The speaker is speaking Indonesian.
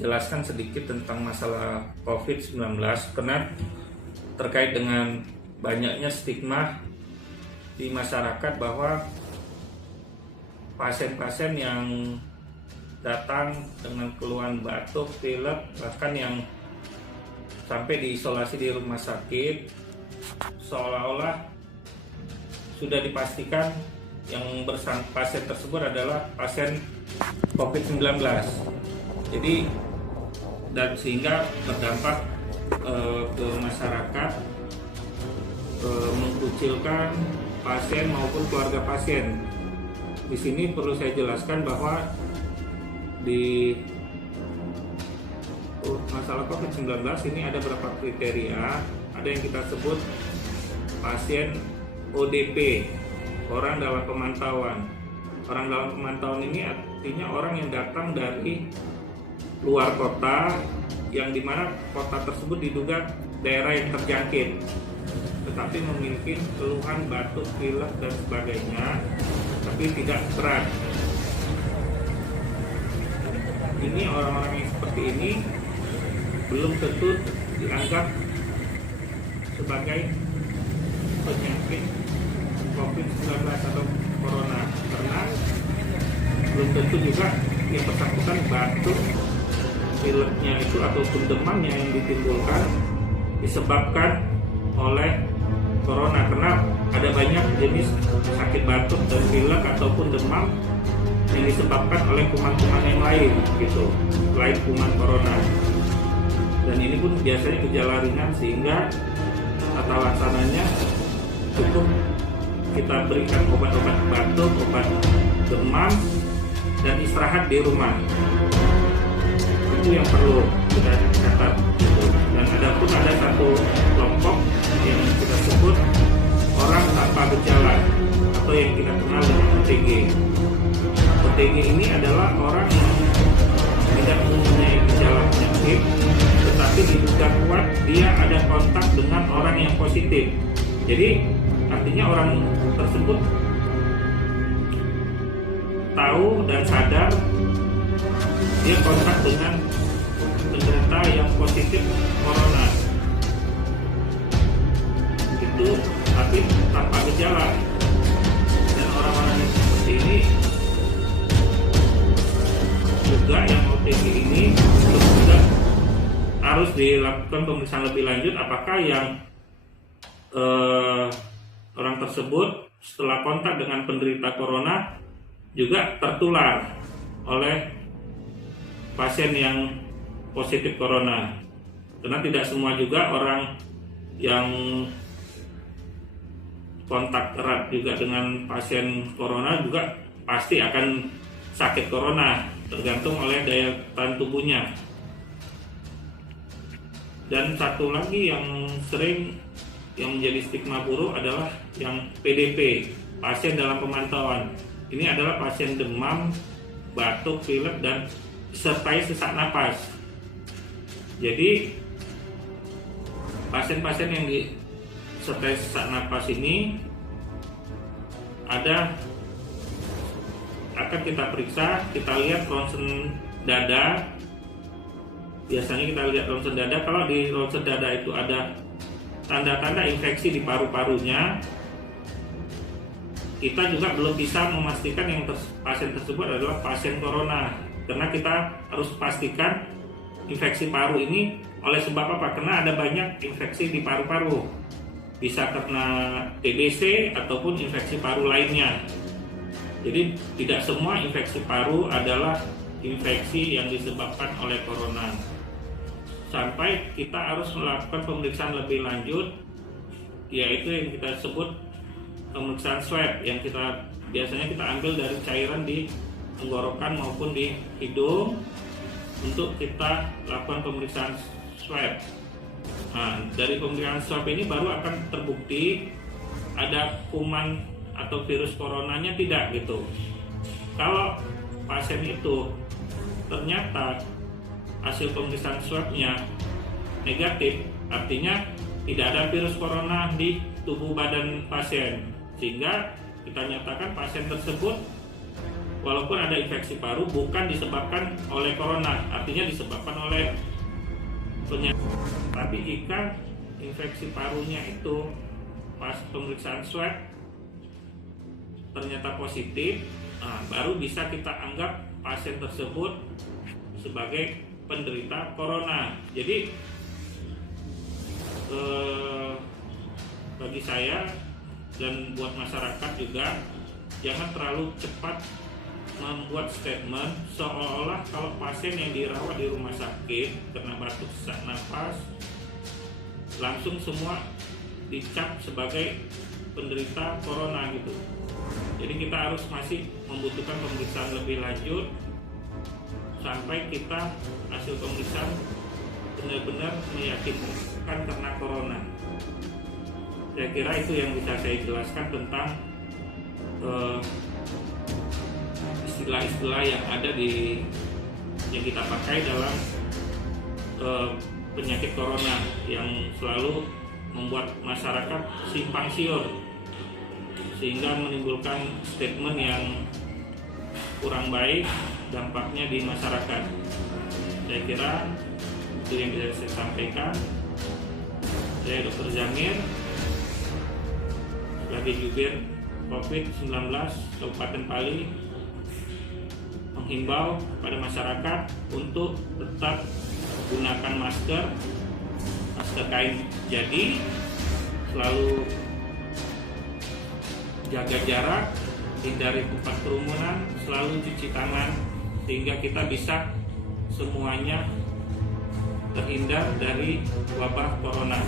menjelaskan sedikit tentang masalah COVID-19 karena terkait dengan banyaknya stigma di masyarakat bahwa pasien-pasien yang datang dengan keluhan batuk, pilek, bahkan yang sampai diisolasi di rumah sakit seolah-olah sudah dipastikan yang pasien tersebut adalah pasien COVID-19. Jadi dan sehingga berdampak ke masyarakat, mengkucilkan pasien maupun keluarga pasien. Di sini perlu saya jelaskan bahwa di masalah COVID-19 ini ada beberapa kriteria. Ada yang kita sebut pasien ODP, orang dalam pemantauan. Orang dalam pemantauan ini artinya orang yang datang dari luar kota, yang dimana kota tersebut diduga daerah yang terjangkit, tetapi memiliki keluhan batuk, pilek dan sebagainya, tapi tidak berat. Ini orang-orang yang seperti ini belum tentu dianggap sebagai penyakit COVID-19 atau corona, karena belum tentu juga yang bersangkutan batuk, pileknya itu ataupun demamnya yang ditimbulkan disebabkan oleh corona, karena ada banyak jenis sakit batuk dan pilek ataupun demam yang disebabkan oleh kuman-kuman yang lain gitu, selain kuman corona. Dan ini pun biasanya gejala ringan, sehingga tata laksananya cukup kita berikan obat-obat batuk, obat demam, dan istirahat di rumah. Itu yang perlu kita catat. Dan ada satu kelompok yang kita sebut orang tanpa gejala atau yang kita kenal dengan OTG. OTG ini adalah orang yang tidak mempunyai gejala penyakit, tetapi diduga kuat dia ada kontak dengan orang yang positif. Jadi artinya orang tersebut tahu dan sadar dia kontak dengan penderita yang positif corona itu, tapi tanpa gejala. Dan orang-orang yang seperti ini juga, yang OTG ini juga harus dilakukan pemeriksaan lebih lanjut apakah yang orang tersebut setelah kontak dengan penderita corona juga tertular oleh pasien yang positif corona. Karena tidak semua juga orang yang kontak erat juga dengan pasien corona juga pasti akan sakit corona, tergantung oleh daya tahan tubuhnya. Dan satu lagi yang sering yang menjadi stigma buruk adalah yang PDP, pasien dalam pemantauan. Ini adalah pasien demam, batuk, pilek, dan disertai sesak napas. Jadi pasien-pasien yang disertai sesak napas ini akan kita periksa, kita lihat ronsen dada. Biasanya kita lihat ronsen dada. Kalau di ronsen dada itu ada tanda-tanda infeksi di paru-parunya, kita juga belum bisa memastikan yang pasien tersebut adalah pasien corona, karena kita harus pastikan infeksi paru ini oleh sebab apa? Karena ada banyak infeksi di paru-paru, bisa karena TBC ataupun infeksi paru lainnya. Jadi tidak semua infeksi paru adalah infeksi yang disebabkan oleh corona. Sampai kita harus melakukan pemeriksaan lebih lanjut, yaitu yang kita sebut pemeriksaan swab, yang biasanya kita ambil dari cairan di tenggorokan maupun di hidung untuk kita lakukan pemeriksaan swab. Nah, dari pemeriksaan swab ini baru akan terbukti ada kuman atau virus coronanya tidak gitu. Kalau pasien itu ternyata hasil pemeriksaan swabnya negatif, artinya tidak ada virus corona di tubuh badan pasien, sehingga kita nyatakan pasien tersebut walaupun ada infeksi paru bukan disebabkan oleh corona, artinya disebabkan oleh penyakit. Tapi jika infeksi parunya itu pas pemeriksaan swab ternyata positif, baru bisa kita anggap pasien tersebut sebagai penderita corona. Jadi bagi saya dan buat masyarakat juga, jangan terlalu cepat membuat statement seolah-olah kalau pasien yang dirawat di rumah sakit kena batuk sesak napas langsung semua dicap sebagai penderita corona gitu. Jadi kita harus masih membutuhkan pemeriksaan lebih lanjut sampai kita hasil pemeriksaan benar-benar meyakinkan karena corona. Saya kira itu yang bisa saya jelaskan tentang istilah-istilah yang ada yang kita pakai dalam penyakit corona yang selalu membuat masyarakat simpang siur sehingga menimbulkan statement yang kurang baik dampaknya di masyarakat. Saya kira itu yang bisa saya sampaikan. Saya Dr. Zamir sebagai jubir COVID-19 Kabupaten Pali menghimbau pada masyarakat untuk tetap gunakan masker kain jadi, selalu jaga jarak, hindari tempat kerumunan, selalu cuci tangan sehingga kita bisa semuanya terhindar dari wabah corona.